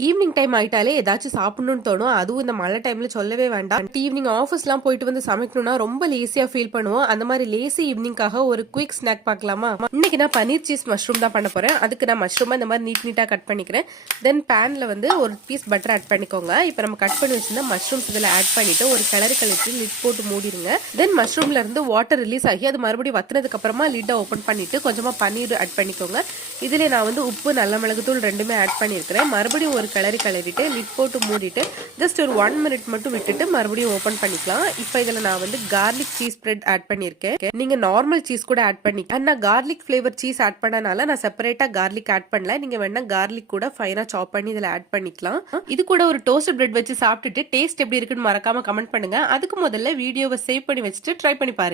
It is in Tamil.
ஈவினிங் டைம் ஆயிட்டாலே ஏதாச்சும் சாப்பிடணும்னு தோணும். அதுவும் இந்த மழை டைம்ல சொல்லவே வேண்டாம். ஈவினிங் ஆஃபீஸ்லாம் போயிட்டு வந்து சமைக்கணும்னா ரொம்ப லேசியா ஃபீல் பண்ணுவோம். அந்த மாதிரி லேசி ஈவினிங்காக ஒரு குயிக் ஸ்நாக் பார்க்கலாமா? இன்னைக்கு நான் பனீர் சீஸ் மஷ்ரூம் தான் பண்ண போறேன். அதுக்கு நான் மஷ்ரூமா இந்த மாதிரி நீட்டா கட் பண்ணிக்கிறேன். தென் பேன்ல வந்து ஒரு பீஸ் பட்டர் ஆட் பண்ணிக்கோங்க. இப்போ நம்ம கட் பண்ணி வச்சிருந்த மஷ்ரூம்ஸ் இதில் ஆட் பண்ணிட்டு ஒரு கிளறி லிட் போட்டு மூடிடுங்க. தென் மஷ்ரூம்ல இருந்து வாட்டர் ரிலீஸ் ஆகி அது மறுபடியும் வத்துனதுக்கு அப்புறமா லிட்டை ஓப்பன் பண்ணிட்டு கொஞ்சமா பன்னீர் ஆட் பண்ணிக்கோங்க. இதுல நான் வந்து உப்பு நல்ல மிளகுத்தூள் ரெண்டுமே ஆட் பண்ணியிருக்கிறேன். மறுபடியும் ஒரு கிளறிட்டு லிட் போட்டு மூடிட்டு ஜஸ்ட் ஒரு 1 மினிட் மட்டும் விட்டுட்டு மறுபடியும் ஓபன் பண்ணிக்கலாம். இப்போ இதுல நான் வந்து கார்லிக் சீஸ் ஸ்ப்ரெட் ஆட் பண்ணியிருக்கேன். நீங்க நார்மல் சீஸ் கூட ஆட் பண்ணிக்கலாம். நான் கார்லிக் ஃபிளேவர் சீஸ் ஆட் பண்ணனால நான் செப்பரேட்டா கார்லிக் ஆட் பண்ணல. நீங்க வேணா கார்லிக் கூட ஃபைனா சாப் பண்ணி இதுல ஆட் பண்ணிக்கலாம். இது கூட ஒரு டோஸ்ட் பிரெட் வச்சு சாப்பிட்டுட்டு டேஸ்ட் எப்படி இருக்குன்னு மறக்காம கமெண்ட் பண்ணுங்க. அதுக்கு முதல்ல வீடியோவை சேவ் பண்ணி வச்சுட்டு ட்ரை பண்ணி பாருங்க.